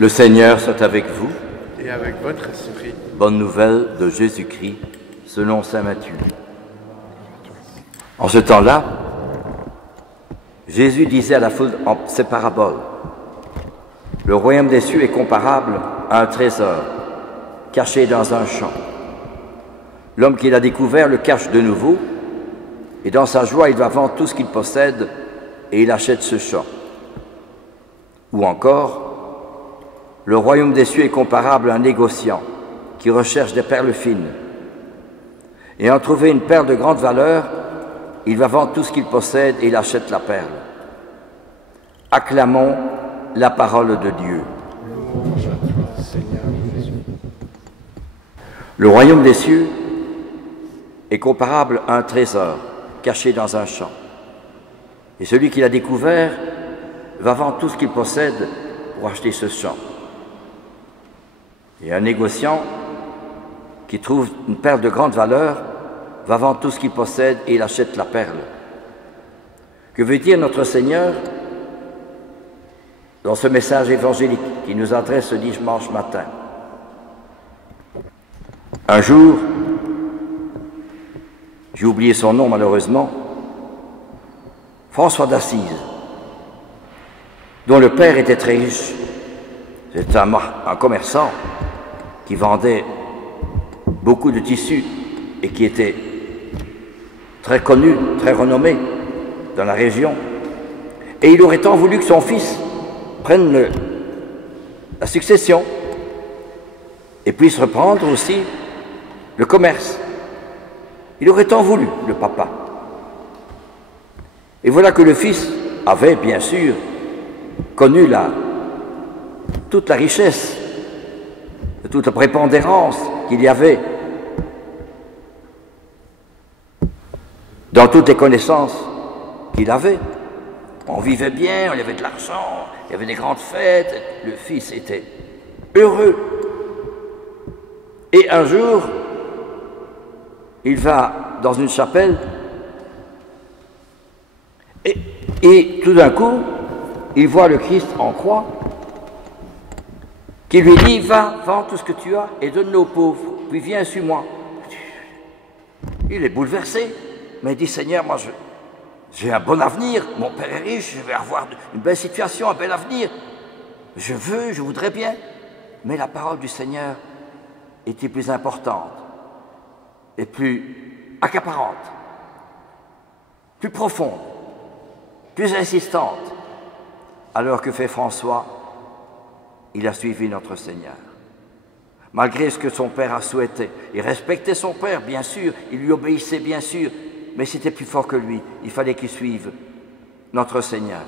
Le Seigneur soit avec vous. Et avec votre esprit. Bonne nouvelle de Jésus-Christ, selon saint Matthieu. En ce temps-là, Jésus disait à la foule en ces paraboles: le royaume des cieux est comparable à un trésor caché dans un champ. L'homme qui l'a découvert le cache de nouveau, et dans sa joie, il va vendre tout ce qu'il possède et il achète ce champ. Ou encore, le royaume des cieux est comparable à un négociant qui recherche des perles fines. Ayant trouvé une perle de grande valeur, il va vendre tout ce qu'il possède et il achète la perle. Acclamons la parole de Dieu. Louange à toi, Seigneur Jésus. Le royaume des cieux est comparable à un trésor caché dans un champ. Et celui qui l'a découvert va vendre tout ce qu'il possède pour acheter ce champ. Et un négociant qui trouve une perle de grande valeur va vendre tout ce qu'il possède et il achète la perle. Que veut dire notre Seigneur dans ce message évangélique qu'il nous adresse ce dimanche matin? Un jour, j'ai oublié son nom malheureusement, François d'Assise, dont le père était très riche. C'était un commerçant qui vendait beaucoup de tissus et qui était très connu, très renommé dans la région. Et il aurait tant voulu que son fils prenne la succession et puisse reprendre aussi le commerce. Il aurait tant voulu, le papa. Et voilà que le fils avait, bien sûr, connu toute la richesse, toute la prépondérance qu'il y avait dans toutes les connaissances qu'il avait. On vivait bien, il y avait de l'argent, il y avait des grandes fêtes, le fils était heureux. Et un jour, il va dans une chapelle et tout d'un coup, il voit le Christ en croix qui lui dit: va, vends tout ce que tu as et donne-le aux pauvres, puis viens, suis-moi. Il est bouleversé, mais il dit: Seigneur, moi j'ai un bon avenir, mon père est riche, je vais avoir une belle situation, un bel avenir. Je voudrais bien. Mais la parole du Seigneur était plus importante et plus accaparante, plus profonde, plus insistante. Alors que fait François? Il a suivi notre Seigneur. Malgré ce que son père a souhaité. Il respectait son père, bien sûr, il lui obéissait, bien sûr, mais c'était plus fort que lui. Il fallait qu'il suive notre Seigneur.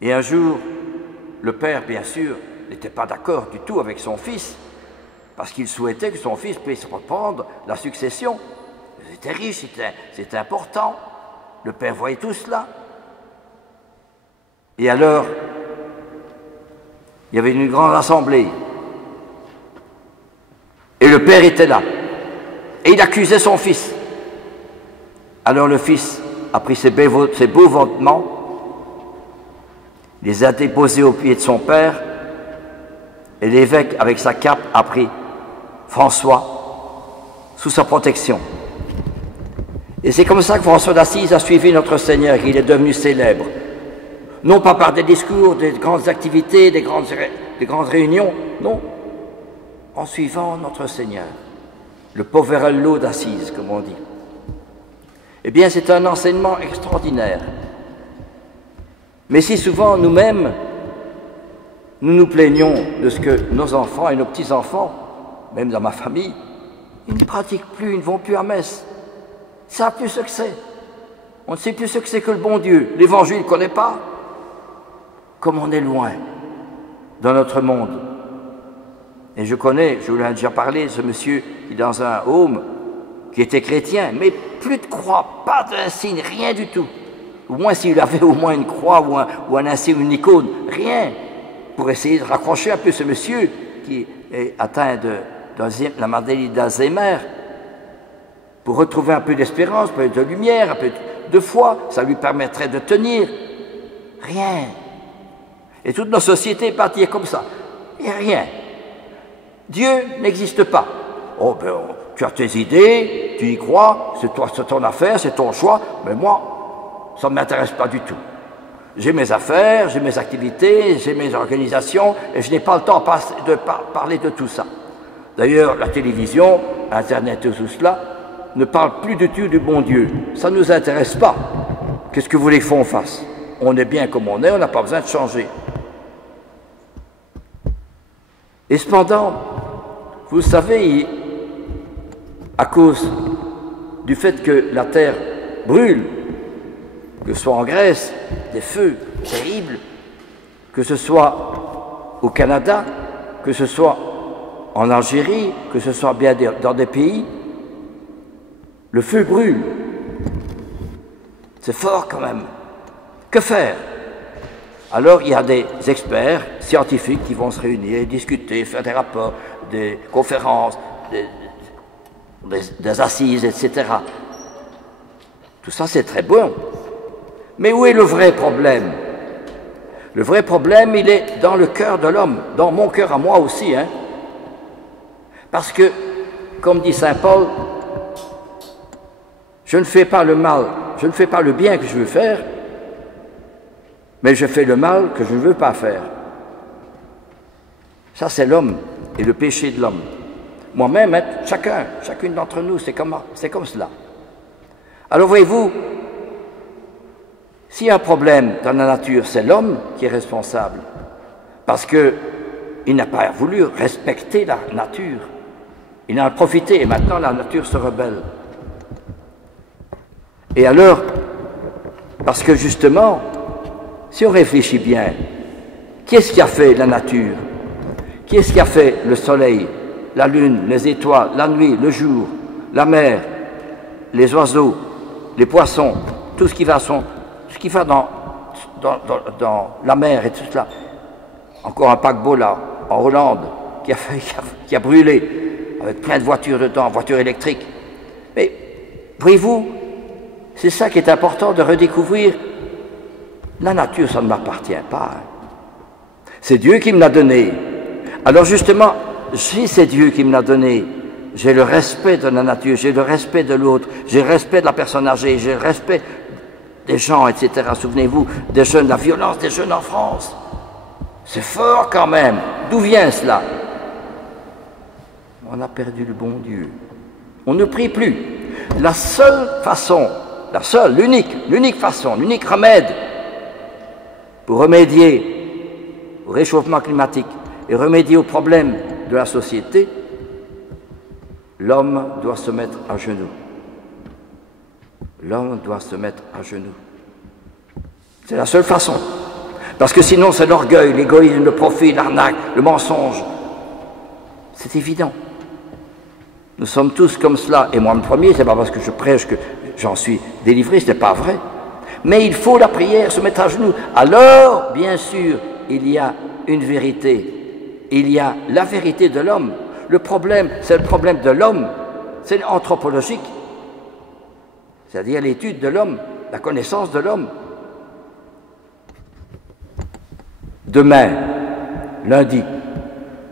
Et un jour, le père, bien sûr, n'était pas d'accord du tout avec son fils, parce qu'il souhaitait que son fils puisse reprendre la succession. Il était riche, c'était important. Le père voyait tout cela. Et alors, il y avait une grande assemblée. Et le père était là. Et il accusait son fils. Alors le fils a pris ses beaux vêtements, les a déposés aux pieds de son père, et l'évêque, avec sa cape, a pris François sous sa protection. Et c'est comme ça que François d'Assise a suivi notre Seigneur, qu'il est devenu célèbre. Non pas par des discours, des grandes activités, des grandes réunions, non, en suivant notre Seigneur, le poverello d'Assise, comme on dit. Eh bien, c'est un enseignement extraordinaire. Mais si souvent, nous-mêmes, nous nous plaignons de ce que nos enfants et nos petits-enfants, même dans ma famille, ils ne pratiquent plus, ils ne vont plus à messe. Ils ne savent plus ce que c'est. On ne sait plus ce que c'est que le bon Dieu. L'Évangile ne connaît pas. Comme on est loin dans notre monde. Et je connais, je vous l'ai déjà parlé, ce monsieur qui est dans un home, qui était chrétien, mais plus de croix, pas d'un signe, rien du tout. Au moins s'il avait au moins une croix ou un insigne, une icône, rien. Pour essayer de raccrocher un peu ce monsieur qui est atteint de la maladie d'Alzheimer, pour retrouver un peu d'espérance, un peu de lumière, un peu de foi, ça lui permettrait de tenir. Rien. Et toute notre société est partie comme ça. Il n'y a rien. Dieu n'existe pas. Oh, ben, tu as tes idées, tu y crois, c'est toi, c'est ton affaire, c'est ton choix, mais moi, ça ne m'intéresse pas du tout. J'ai mes affaires, j'ai mes activités, j'ai mes organisations, et je n'ai pas le temps de parler de tout ça. D'ailleurs, la télévision, Internet et tout cela, ne parle plus du tout du bon Dieu. Ça ne nous intéresse pas. Qu'est-ce que vous voulez qu'on fasse? On est bien comme on est, on n'a pas besoin de changer. Et cependant, vous savez, à cause du fait que la terre brûle, que ce soit en Grèce, des feux terribles, que ce soit au Canada, que ce soit en Algérie, que ce soit bien dans des pays, le feu brûle. C'est fort quand même. Que faire? Alors il y a des experts scientifiques qui vont se réunir, discuter, faire des rapports, des conférences, des assises, etc. Tout ça c'est très bon. Mais où est le vrai problème? Le vrai problème, il est dans le cœur de l'homme, dans mon cœur à moi aussi. Hein? Parce que, comme dit saint Paul, je ne fais pas le mal, je ne fais pas le bien que je veux faire, mais je fais le mal que je ne veux pas faire. Ça, c'est l'homme et le péché de l'homme. Moi-même, hein, chacune d'entre nous, c'est comme cela. Alors, voyez-vous, s'il y a un problème dans la nature, c'est l'homme qui est responsable, parce qu'il n'a pas voulu respecter la nature. Il en a profité et maintenant la nature se rebelle. Et alors, parce que justement, si on réfléchit bien, qui est-ce qui a fait la nature? Qui est-ce qui a fait le soleil, la lune, les étoiles, la nuit, le jour, la mer, les oiseaux, les poissons, tout ce qui va dans la mer et tout cela? Encore un paquebot là, en Hollande, qui a brûlé, avec plein de voitures dedans, voitures électriques. Mais, voyez-vous, c'est ça qui est important de redécouvrir. La nature, ça ne m'appartient pas. Hein. C'est Dieu qui me l'a donné. Alors justement, si c'est Dieu qui me l'a donné, j'ai le respect de la nature, j'ai le respect de l'autre, j'ai le respect de la personne âgée, j'ai le respect des gens, etc. Souvenez-vous des jeunes, la violence des jeunes en France. C'est fort quand même. D'où vient cela? On a perdu le bon Dieu. On ne prie plus. La seule façon, l'unique façon, l'unique remède pour remédier au réchauffement climatique et remédier aux problèmes de la société, l'homme doit se mettre à genoux. L'homme doit se mettre à genoux. C'est la seule façon. Parce que sinon, c'est l'orgueil, l'égoïsme, le profit, l'arnaque, le mensonge. C'est évident. Nous sommes tous comme cela. Et moi, le premier, c'est pas parce que je prêche que j'en suis délivré, ce n'est pas vrai. Mais il faut la prière, se mettre à genoux. Alors, bien sûr, il y a une vérité. Il y a la vérité de l'homme. Le problème, c'est le problème de l'homme. C'est anthropologique. C'est-à-dire l'étude de l'homme, la connaissance de l'homme. Demain, lundi,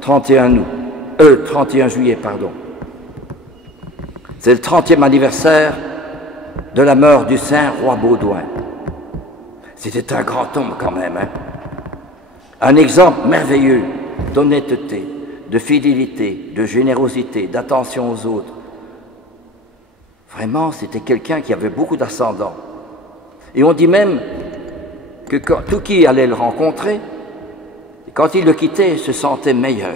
31 juillet, pardon. C'est le 30e anniversaire de la mort du saint roi Baudouin. C'était un grand homme quand même. Hein? Un exemple merveilleux d'honnêteté, de fidélité, de générosité, d'attention aux autres. Vraiment, c'était quelqu'un qui avait beaucoup d'ascendant. Et on dit même que tout qui allait le rencontrer, quand il le quittait, se sentait meilleur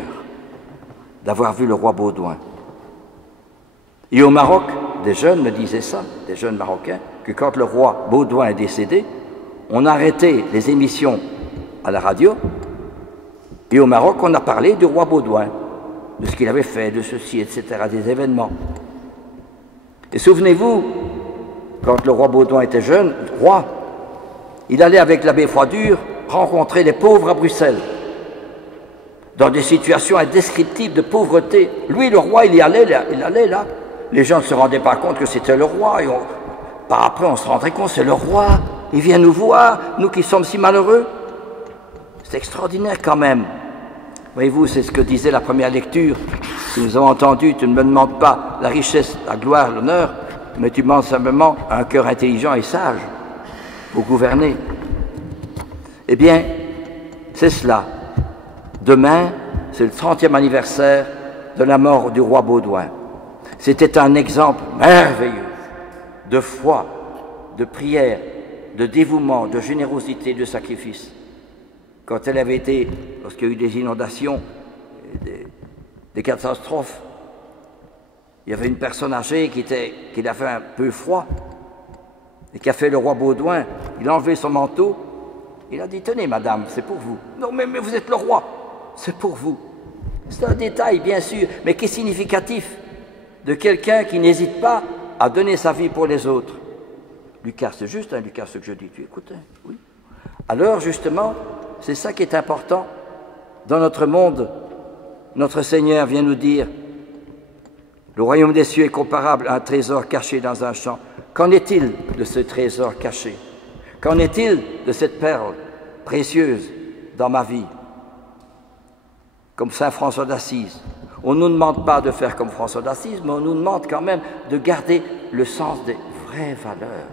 d'avoir vu le roi Baudouin. Et au Maroc, des jeunes me disaient ça, des jeunes Marocains, que quand le roi Baudouin est décédé, on a arrêté les émissions à la radio, et au Maroc, on a parlé du roi Baudouin, de ce qu'il avait fait, de ceci, etc., des événements. Et souvenez-vous, quand le roi Baudouin était jeune, roi, il allait avec l'abbé Froidure rencontrer les pauvres à Bruxelles, dans des situations indescriptibles de pauvreté. Lui, le roi, il allait là. Les gens ne se rendaient pas compte que c'était le roi. Et par après, on se rendrait compte, c'est le roi. Il vient nous voir, nous qui sommes si malheureux. C'est extraordinaire quand même. Voyez-vous, c'est ce que disait la première lecture. Si nous avons entendu, tu ne me demandes pas la richesse, la gloire, l'honneur, mais tu demandes simplement un cœur intelligent et sage pour gouverner. Eh bien, c'est cela. Demain, c'est le 30e anniversaire de la mort du roi Baudouin. C'était un exemple merveilleux de foi, de prière, de dévouement, de générosité, de sacrifice. Quand elle avait été, lorsqu'il y a eu des inondations, des catastrophes, il y avait une personne âgée qui a fait un peu froid et qui a fait le roi Baudouin. Il a enlevé son manteau, il a dit « Tenez madame, c'est pour vous. » « Non mais vous êtes le roi, c'est pour vous. » C'est un détail bien sûr, mais qui est significatif de quelqu'un qui n'hésite pas à donner sa vie pour les autres. Lucas, c'est juste, hein, Lucas, ce que je dis, tu écoutes, hein, oui. Alors justement, c'est ça qui est important. Dans notre monde, notre Seigneur vient nous dire « Le royaume des cieux est comparable à un trésor caché dans un champ. » Qu'en est-il de ce trésor caché? Qu'en est-il de cette perle précieuse dans ma vie? Comme saint François d'Assise. On ne nous demande pas de faire comme François d'Assise, mais on nous demande quand même de garder le sens des vraies valeurs.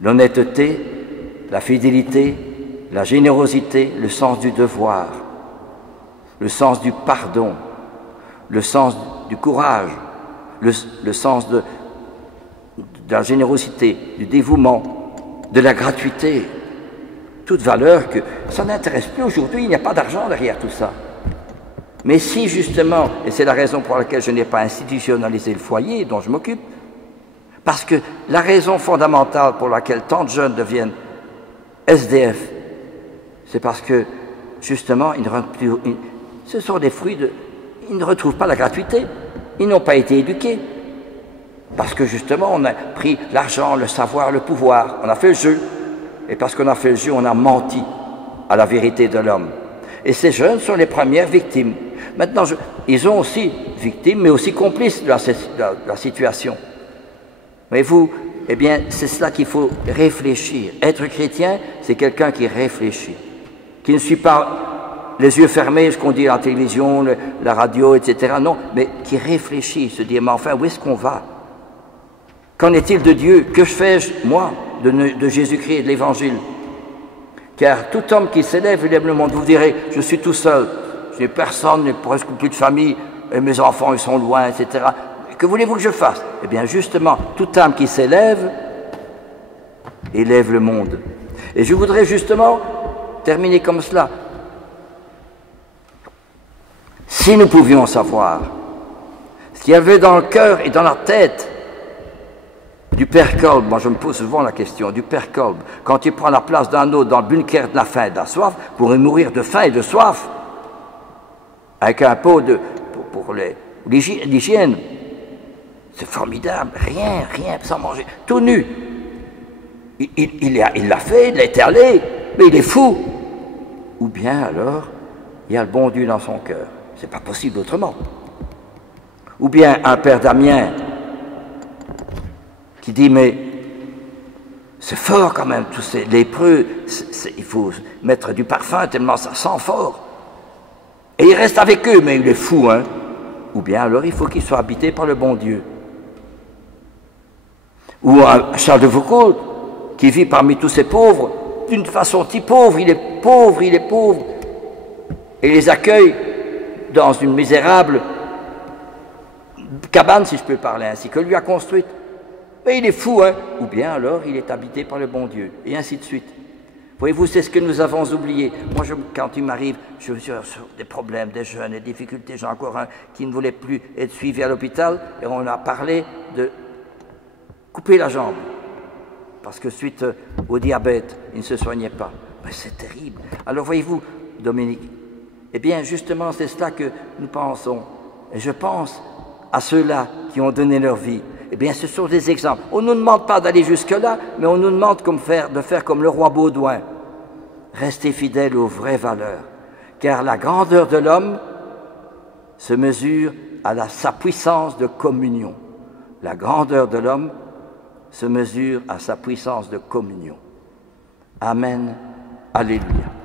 L'honnêteté, la fidélité, la générosité, le sens du devoir, le sens du pardon, le sens du courage, le sens de la générosité, du dévouement, de la gratuité. Toute valeur que ça n'intéresse plus aujourd'hui, il n'y a pas d'argent derrière tout ça. Mais si justement, et c'est la raison pour laquelle je n'ai pas institutionnalisé le foyer dont je m'occupe, parce que la raison fondamentale pour laquelle tant de jeunes deviennent SDF, c'est parce que justement, ils ne rentrent plus, ce sont des fruits de... Ils ne retrouvent pas la gratuité, ils n'ont pas été éduqués. Parce que justement, on a pris l'argent, le savoir, le pouvoir, on a fait le jeu. Et parce qu'on a fait le jeu, on a menti à la vérité de l'homme. Et ces jeunes sont les premières victimes. Maintenant, ils sont aussi victimes, mais aussi complices de la situation. Voyez-vous, eh bien, c'est cela qu'il faut réfléchir. Être chrétien, c'est quelqu'un qui réfléchit, qui ne suit pas les yeux fermés, ce qu'on dit à la télévision, la radio, etc. Non, mais qui réfléchit, se dit, mais enfin, où est-ce qu'on va? Qu'en est-il de Dieu? Que fais-je, moi, de Jésus-Christ et de l'Évangile? Car tout homme qui s'élève, il aime le monde. Vous direz, je suis tout seul, je n'ai personne, je n'ai presque plus de famille, et mes enfants, ils sont loin, etc. Que voulez-vous que je fasse? Eh bien, justement, toute âme qui s'élève, élève le monde. Et je voudrais justement terminer comme cela. Si nous pouvions savoir ce qu'il y avait dans le cœur et dans la tête du Père Kolb, moi je me pose souvent la question, du Père Kolb, quand il prend la place d'un autre dans le bunker de la faim et de la soif, pour y mourir de faim et de soif, avec un pot pour l'hygiène, c'est formidable, rien, sans manger, tout nu. Il l'a fait, il l'a éterlé, mais il est fou. Ou bien alors, il y a le bon Dieu dans son cœur, c'est pas possible autrement. Ou bien un père d'Amiens, qui dit, mais c'est fort quand même, tous ces lépreux, il faut mettre du parfum tellement ça sent fort. Et il reste avec eux, mais il est fou, hein. Ou bien alors il faut qu'il soit habité par le bon Dieu. Ou un Charles de Foucault, qui vit parmi tous ces pauvres, d'une façon si pauvre, il est pauvre, et les accueille dans une misérable cabane, si je peux parler ainsi, que lui a construite. Mais il est fou, hein? Ou bien alors il est habité par le bon Dieu, et ainsi de suite. Voyez-vous, c'est ce que nous avons oublié. Moi, quand il m'arrive, je suis sur des problèmes, des jeunes, des difficultés. J'ai encore un qui ne voulait plus être suivi à l'hôpital, et on a parlé de couper la jambe, parce que suite au diabète, il ne se soignait pas. Mais c'est terrible. Alors voyez-vous, Dominique, eh bien justement c'est cela que nous pensons. Et je pense à ceux-là qui ont donné leur vie. Eh bien ce sont des exemples. On ne nous demande pas d'aller jusque-là, mais on nous demande de faire comme le roi Baudouin. Rester fidèle aux vraies valeurs. Car la grandeur de l'homme se mesure à sa puissance de communion. La grandeur de l'homme se mesure à sa puissance de communion. Amen. Alléluia.